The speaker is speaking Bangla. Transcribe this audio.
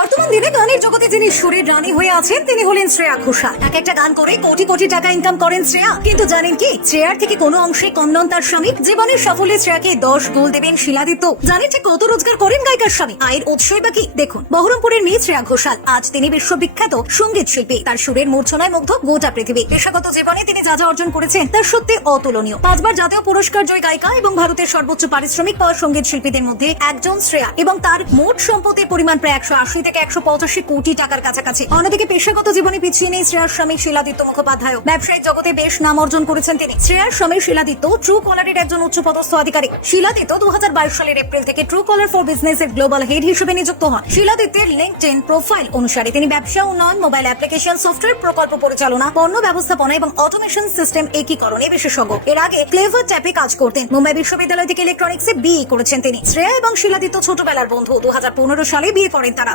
বর্তমান দিনে গানের জগতে যিনি সুরের রানী হয়ে আছেন তিনি হলেন শ্রেয়া ঘোষাল। এক একটা গান করে কোটি কোটি টাকা ইনকাম করেন শ্রেয়া। কিন্তু জানেন কি, শ্রেয়ার থেকে কোনো অংশে কম নন তার স্বামী। জীবনের সাফল্যে শ্রেয়াকে 10 গোল দেবেন শিলাদিত্য। জানেন ঠিক কত রোজগার করেন গায়িকার স্বামী? আয়ের উৎসই বা কি? দেখুন, বহরমপুরের মেয়ে শ্রেয়া ঘোষাল আজ তিনি বিশ্ববিখ্যাত সঙ্গীত শিল্পী। তার সুরের মূর্ছনায় মুগ্ধ গোটা পৃথিবী। পেশাগত জীবনে তিনি যা যা অর্জন করেছেন তার সত্যি অতুলনীয়। 5 বার জাতীয় পুরস্কার জয়ী গায়িকা এবং ভারতের সর্বোচ্চ পারিশ্রমিক পাওয়া সঙ্গীত শিল্পীদের মধ্যে একজন শ্রেয়া, এবং তার মোট সম্পত্তির পরিমাণ প্রায় 180 থেকে 185 কোটি টাকার কাছাকাছি। অন্যদিকে পেশাগত জীবনে পিছিয়ে নেই শ্রেয়ার স্বামী শিলাদিত্য মুখোপাধ্যায়। ব্যবসায়িক জগতে বেশ নাম অর্জন করেছেন তিনি। শ্রেয়ার স্বামী শিলাদিত্য ট্রু কলারের একজন উচ্চপদস্থ আধিকারিক। শিলাদিত্য 2022 সালের এপ্রিল থেকে ট্রু কলার ফর বিজনেস এর গ্লোবাল হেড হিসেবে নিযুক্ত হন। শিলাদিত্যের লিঙ্কডইন প্রোফাইল অনুসারে তিনি ব্যবসা উন্নয়ন, মোবাইল অ্যাপ্লিকেশন, সফটওয়্যার প্রকল্প পরিচালনা, পণ্য ব্যবস্থাপনা এবং অটোমেশন সিস্টেম একীকরণে বিশেষজ্ঞ। এর আগে ক্লেভার ট্যাপে কাজ করতেন। মুম্বাই বিশ্ববিদ্যালয় থেকে ইলেকট্রনিক্সে বিএ করেছেন তিনি। শ্রেয়া এবং শিলাদিত্য ছোটবেলার বন্ধু। 2015 সালে বিয়ে করেন তারা।